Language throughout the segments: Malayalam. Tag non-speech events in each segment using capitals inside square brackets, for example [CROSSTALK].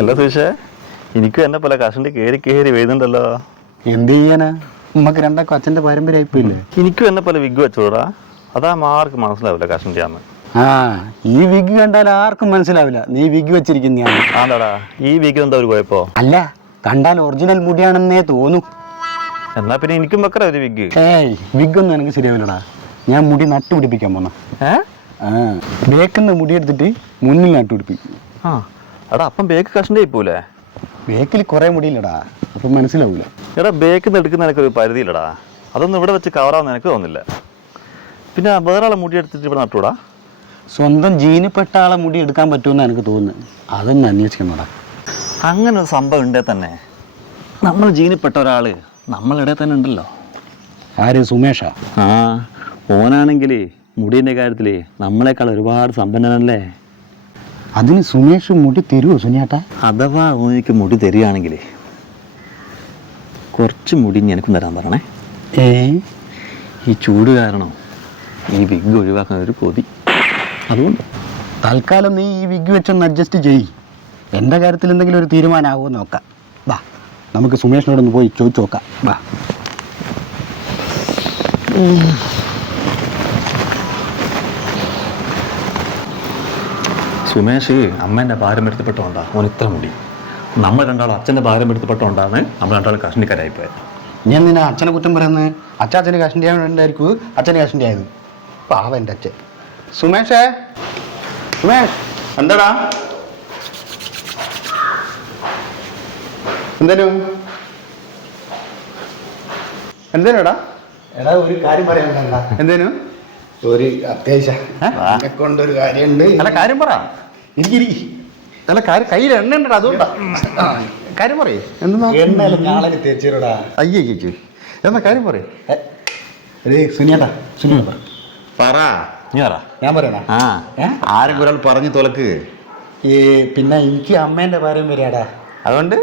അല്ല സുഷേ എനിക്കും എന്നെ പോലെ കഷണ്ടി കയറി കയറി വരുന്നുണ്ടല്ലോ. എന്ത് ചെയ്യാനാ? നമുക്ക് രണ്ടാക്കും അച്ഛന്റെ പാരമ്പര്യമായിപ്പോയില്ലേ എനിക്കും എന്നെ പോലെ വിഗ് വെച്ചോടാ. അതാ ആർക്ക് മനസ്സിലാവില്ല കഷണ്ടിയാന്ന് ആ ഈ വിഗ് കണ്ടാൽ ആർക്കും മനസ്സിലാവില്ല. നീ വിഗ് വെച്ചിരിക്കുന്നതാണ് ആന്താടാ ഈ വിഗ് എന്താ ഒരു കുഴപ്പോ? അല്ല കണ്ടാൽ ഒറിജിനൽ മുടിയാണെന്നേ തോന്നും. എന്നാ പിന്നെ എനിക്കും വെക്കറ ഒരു വിഗ്. ഏയ് വിഗ് ഒന്നും എനിക്ക് ശരിയാവില്ലടാ. ഞാൻ മുടി നട്ടുപിടിപ്പിക്കാൻ പോന്ന. ഏ? ആ. ബേക്കുന്ന മുടി എടുത്തിട്ട് മുന്നിൽ നട്ടുപിടിപ്പിക്കും ആ. എടാ അപ്പം ബേക്ക് കഷണ്ടി പോലേ ബേക്കിൽ കുറേ മുടിയില്ലടാ. അപ്പം മനസ്സിലാവില്ല എടാ ബേക്ക് എടുക്കുന്ന ഒരു പരിധിയില്ലടാ. അതൊന്നും ഇവിടെ വെച്ച് കവറാന്ന് എനിക്ക് തോന്നുന്നില്ല പിന്നെ വേറെ ആളെ മുടി എടുത്തിട്ട് ഇവിടെ നട്ടൂടാ? സ്വന്തം ജീനിൽപ്പെട്ട ആളെ മുടി എടുക്കാൻ പറ്റുമെന്ന് എനിക്ക് തോന്നുന്നു അതൊന്ന് അന്വേഷിക്കണോടാ. അങ്ങനെ ഒരു സംഭവം ഉണ്ടേ തന്നെ. നമ്മൾ ജീനിൽപ്പെട്ട ഒരാൾ നമ്മളിടെ തന്നെ ഉണ്ടല്ലോ. ആര്? സുമേഷാ? ആ. ഓനാണെങ്കിൽ മുടീന്റെ കാര്യത്തിൽ നമ്മളെക്കാൾ ഒരുപാട് സമ്പന്നനല്ലേ? അതിന് സുമേഷ് മുടി തരുമോ സുനിയാട്ട? അഥവാ എനിക്ക് മുടി തരികയാണെങ്കിൽ കുറച്ച് മുടി എനിക്കും തരാൻ പറയണേ. ഏ ഈ ചൂട് കാരണം ഈ വിഗ് ഒഴിവാക്കാൻ ഒരു കൊതി. അതുകൊണ്ട്. തൽക്കാലം നീ ഈ വിഗ് വെച്ചൊന്ന് അഡ്ജസ്റ്റ് ചെയ്യ്. എന്റെ കാര്യത്തിൽ എന്തെങ്കിലും ഒരു തീരുമാനമാകുമോ നോക്കാം. വാ നമുക്ക് സുമേഷിനോടൊന്ന് പോയി ചോദിച്ചു നോക്കാം. വാ. സുമേഷ് അമ്മേന്റെ പാരമ്പര്യത്തിൽപ്പെട്ടോണ്ടാ അവൻ ഇത്ര മുടി. നമ്മൾ രണ്ടാളും അച്ഛന്റെ പാരമ്പര്യത്തിൽപ്പെട്ടോണ്ടാണ് നമ്മൾ രണ്ടാളും കഷ്ണിക്കാരായിപ്പോയത്. ഞാൻ നിന്നെ അച്ഛനെ കുറ്റം പറയുന്നത്? അച്ഛാച്ചന് കാശിന്റെ ഉണ്ടായിരിക്കും അച്ഛന് കാശിന്റെ ആയത് പാവ എന്റെ അച്ഛൻ. സുമേഷേ? സുമേഷ്? എന്താടാ? എന്തേലും എന്തേലും എടാ എടാ ഒരു കാര്യം പറയാനുണ്ടാ? എന്തേനു? ഒരു അത്യാവശ്യം. കൊണ്ടൊരു കാര്യമുണ്ട്. അല്ല കാര്യം പറ. ഇരിക്കിരി അല്ല കാര്യം കയ്യിൽ എണ്ണ ഉണ്ടടാ അതുകൊണ്ടാ. കാര്യം പറയേ. എന്താ തേച്ചിരടാ അയ്യേ ചേച്ചി എന്നാ കാര്യം പറയേ. സുനിയേട്ടാ സുനിയ പറ. നീ പറ. ഞാൻ പറയണ? ആ? ആരെങ്കിലും ഒരാൾ പറഞ്ഞു തുലക്ക്. ഈ പിന്നെ എനിക്ക് അമ്മേന്റെ പാരമ്പര്യാടാ. അതുകൊണ്ട്?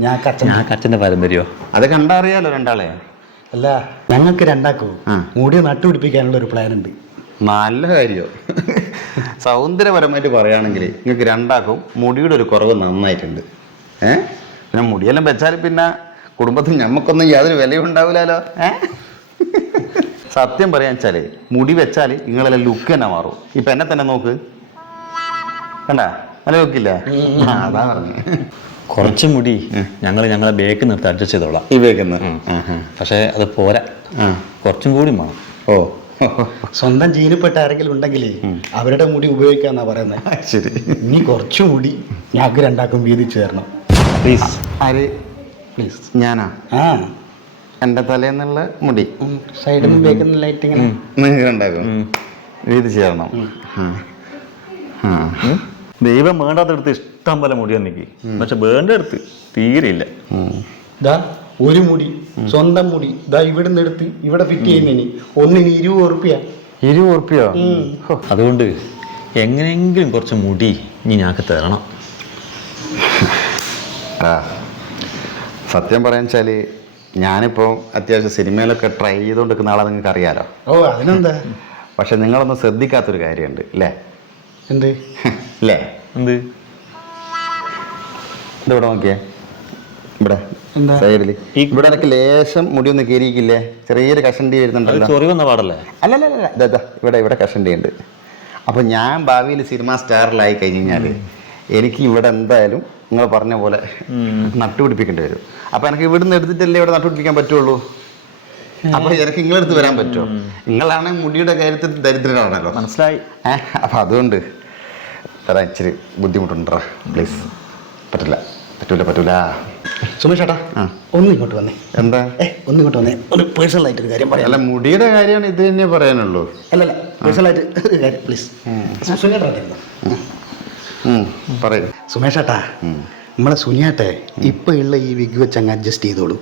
ഞാൻ കച്ചൻ ഞാൻ അച്ഛന്റെ പാരമ്പര്യമോ അത് കണ്ടറിയാലോ രണ്ടാളെ. അല്ല ഞങ്ങൾക്ക് രണ്ടാക്കും. മുടി നട്ടുപിടിപ്പിക്കാനുള്ള ഒരു പ്ലാൻ ഉണ്ട്. നല്ല കാര്യം. സൗന്ദര്യപരമായിട്ട് പറയുകയാണെങ്കിൽ നിങ്ങൾക്ക് രണ്ടാക്കും മുടിയുടെ ഒരു കുറവ് നന്നായിട്ടുണ്ട്. ഏ? പിന്നെ മുടിയെല്ലാം വെച്ചാൽ പിന്നെ കുടുംബത്തിൽ ഞമ്മക്കൊന്നും യാതൊരു വിലയും ഉണ്ടാവില്ലല്ലോ. ഏ? സത്യം പറയാൻ വെച്ചാൽ മുടി വെച്ചാൽ നിങ്ങളെല്ലാം ലുക്ക് തന്നെ മാറും. ഇപ്പൊ എന്നെ തന്നെ നോക്ക്. കണ്ട? അതാ പറഞ്ഞു. കുറച്ച് മുടി ഞങ്ങൾ ഞങ്ങളെ ബേക്ക് നിർത്തി അഡ്ജസ്റ്റ് ചെയ്തോളാം. ഈ വേക്കുന്ന പക്ഷേ അത് പോരാ. കുറച്ചും കൂടി വേണം. ഓ. സ്വന്തം ജീനിൽപ്പെട്ട ആരെങ്കിലും ഉണ്ടെങ്കിലേ അവരുടെ മുടി ഉപയോഗിക്കാന്നാ പറയുന്നത് ശരി. ഇനി കുറച്ച് മുടി ഞങ്ങൾക്ക് രണ്ടാക്കും വീതിച്ചു തരണം. പ്ലീസ് ആര്? പ്ലീസ് ഞാനാ? ആ. എന്റെ തലേന്നുള്ള മുടി. സൈഡിൽ നിന്ന് ഉപയോഗിക്കുന്ന ലൈറ്റ് ഇങ്ങനെ. നിങ്ങൾക്ക് ഉണ്ടാക്കും വീതി ചേർണം ആ. ദൈവം വേണ്ടാത്തടുത്ത് ഇഷ്ടം പോലെ മുടി എനിക്ക് പക്ഷെ വേണ്ട അടുത്ത് തീരെയില്ല. ദാ ഒരു മുടി സ്വന്തം മുടി ദാ ഇവിടുന്ന് എടുത്ത് ഇവിടെ ഫിറ്റ് ചെയ്യുന്നതിന്. ഒന്നിന് ഇരുപത് ഉറുപ്പ്യ. ഇരുപത് ഉറുപ്പ്യോ? അതുകൊണ്ട് എങ്ങനെയെങ്കിലും കുറച്ച് മുടി ഇനി ഞങ്ങൾക്ക് തരണം. [LAUGHS] ആ സത്യം പറയാൻ വെച്ചാൽ ഞാനിപ്പോൾ അത്യാവശ്യം സിനിമയിലൊക്കെ ട്രൈ ചെയ്തുകൊണ്ടിരിക്കുന്ന ആളെ നിങ്ങൾക്ക് അറിയാലോ. ഓ അതിനെന്താ? [LAUGHS] പക്ഷെ നിങ്ങളൊന്നും ശ്രദ്ധിക്കാത്തൊരു കാര്യമുണ്ട് അല്ലേ എന്ത്? അല്ലേ? എന്ത്? ഇതിവിടെ നോക്കിയേ. ഇവിടെ. എന്താ? സൈഡിൽ ഇവിടെ ഇടയ്ക്ക് ലേശം മുടി ഒന്ന് കയറിയിരിക്കില്ലേ ചെറിയൊരു കഷണ്ടി വരുന്നുണ്ടല്ലോ. ചൊറി വന്ന പാടല്ലേ? അല്ലല്ല ഇതാ ഇതാ, ഇവിടെ ഇവിടെ കഷണ്ടി ഉണ്ട്. അപ്പോൾ ഞാൻ ഭാവിയിൽ സിനിമ സ്റ്റാറിലായി കഴിഞ്ഞ് കഴിഞ്ഞാൽ എനിക്ക് ഇവിടെ എന്തായാലും നിങ്ങൾ പറഞ്ഞ പോലെ നട്ടുപിടിപ്പിക്കേണ്ടി വരും. അപ്പോൾ എനിക്ക് ഇവിടുന്ന് എടുത്തിട്ടല്ലേ ഇവിടെ നട്ടുപിടിപ്പിക്കാൻ പറ്റുള്ളൂ? അപ്പോൾ എനിക്ക് നിങ്ങളെടുത്ത് വരാൻ പറ്റുമോ? നിങ്ങളാണ് മുടിയുടെ കാര്യത്തിൽ ദരിദ്രരാണല്ലോ. മനസ്സിലായി. അപ്പൊ അപ്പോൾ അതുകൊണ്ട് തരാ ഇച്ചിരി ബുദ്ധിമുട്ടുണ്ടാ പ്ലീസ്. പറ്റില്ല. പറ്റൂല പറ്റൂല. സുമേഷ് ഒന്ന് ഇങ്ങോട്ട് വന്നേ. എന്താ? ഒന്ന് ഇങ്ങോട്ട് വന്നേ. ഒരു പേഴ്സണൽ ആയിട്ട് ഒരു കാര്യം പറയാം. അല്ല മുടിയുടെ കാര്യമാണ് ഇത് തന്നെ പറയാനുള്ളൂ. അല്ലല്ല പേഴ്സണൽ ആയിട്ട് ഒരു കാര്യം പ്ലീസ് സുമേഷ് ചേട്ടാ നമ്മളെ സുനിയാട്ടെ ഇപ്പൊ ഉള്ള ഈ വിഗ് വെച്ച് അങ്ങ് അഡ്ജസ്റ്റ് ചെയ്തോളൂ.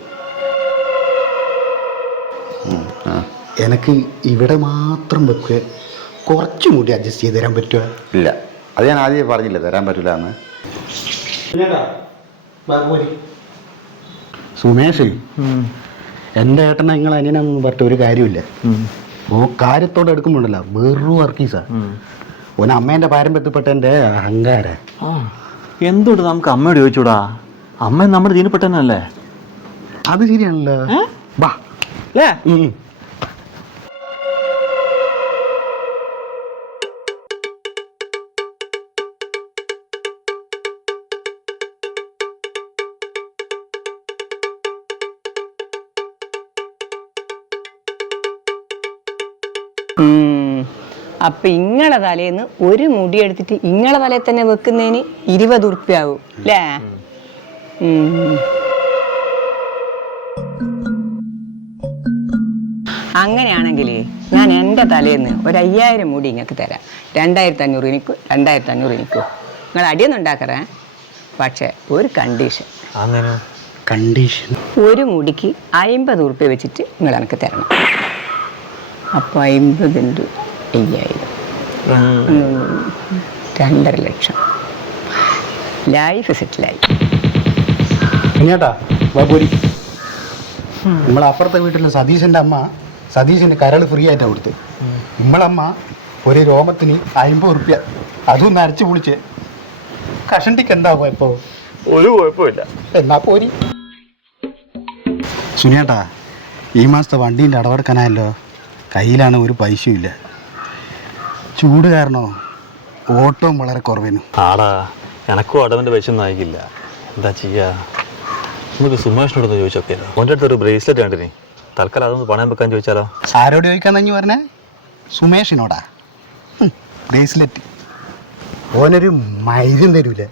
എനിക്ക് ഇവിടെ മാത്രം വെക്കുക കുറച്ചും കൂടി അഡ്ജസ്റ്റ് ചെയ്ത് തരാൻ പറ്റുമോ ഇല്ല. അത് ഞാൻ ആദ്യം പറഞ്ഞില്ല തരാൻ പറ്റില്ല എന്ന്? സുമേഷ് എന്റെ ഏട്ടനെ നിങ്ങൾ അനിയനാണെന്ന് പറഞ്ഞിട്ട് ഒരു കാര്യമില്ല. ഓ കാര്യത്തോടെ എടുക്കുമ്പോഴല്ല വെറും വർക്കീസാ ഓൻ അമ്മേന്റെ പാരമ്പര്യത്തിൽപ്പെട്ട എന്റെ അഹങ്കാര. എന്തുകൊണ്ട് നമുക്ക് അമ്മയോട് ചോദിച്ചൂടാ? അമ്മ നമ്മുടെ ദീനപ്പെട്ടനല്ലേ അത് ശരിയാണല്ലോ. ബാ. അല്ലേ അപ്പൊ ഇങ്ങളെ തലേന്ന് ഒരു മുടി എടുത്തിട്ട് ഇങ്ങളെ തലയിൽ തന്നെ വെക്കുന്നതിന് ഇരുപത് ഉറുപ്പ്യാവും അല്ലേ. അങ്ങനെയാണെങ്കിൽ ഞാൻ എന്റെ തലേന്ന് ഒരു അയ്യായിരം മുടി ഇങ്ങക്ക് തരാം. രണ്ടായിരത്തി അഞ്ഞൂറ് എനിക്ക് രണ്ടായിരത്തി അഞ്ഞൂറ് എനിക്ക്? നിങ്ങൾ അടിയൊന്നും ഉണ്ടാക്കറേ? പക്ഷേ ഒരു കണ്ടീഷൻ കണ്ടീഷൻ ഒരു മുടിക്ക് അമ്പത് ഉറുപ്പ്യ വെച്ചിട്ട് നിങ്ങൾ എനിക്ക് തരണം. അപ്പോൾ അമ്പത് ഉണ്ട് അയ്യായിരം രണ്ടര ലക്ഷം. ലൈഫ് സെറ്റിലായി കുഞ്ഞേട്ടാ വാ നമ്മൾ അപ്പുറത്തെ വീട്ടിലെ സതീശന്റെ അമ്മ സതീശന് കരൾ ഫ്രീ ആയിട്ടാണ് കൊടുത്ത്. നമ്മളമ്മ ഒരു രോമത്തിന് അമ്പത് റുപ്യ അതൊന്ന് നരച്ച് പൊളിച്ച്. കഷണ്ടിക്ക് എന്താ കുഴപ്പം? ഒരു കുഴപ്പമില്ല. എന്നാ പോരി. സുനിയേട്ടാ ഈ മാസത്തെ വണ്ടീന്റെ അടവെടുക്കാനായല്ലോ. കയ്യിലാണ് ഒരു പൈസയും ഇല്ല ചൂട് കാരണോ? ഓട്ടവും വളരെ കുറവേനു. ആടാ എനക്കും അടവിന്റെ പൈസയൊന്നും ആയിക്കില്ല. എന്താ ചെയ്യാ? നമുക്ക് സുമേഷിനോടൊന്ന് ചോദിച്ചോക്കെ. ഓന്റെ അടുത്ത് ഒരു ബ്രേസ്ലെറ്റ് കണ്ടിനി. തൽക്കാലം അതൊന്ന് പണയം വെക്കാൻ ചോദിച്ചാലോ? ആരോട് ചോദിക്കാൻ പറഞ്ഞേ? സുമേഷിനോടാ. ബ്രേസ്ലെറ്റ് ഓനൊരു മൈരും തരൂല.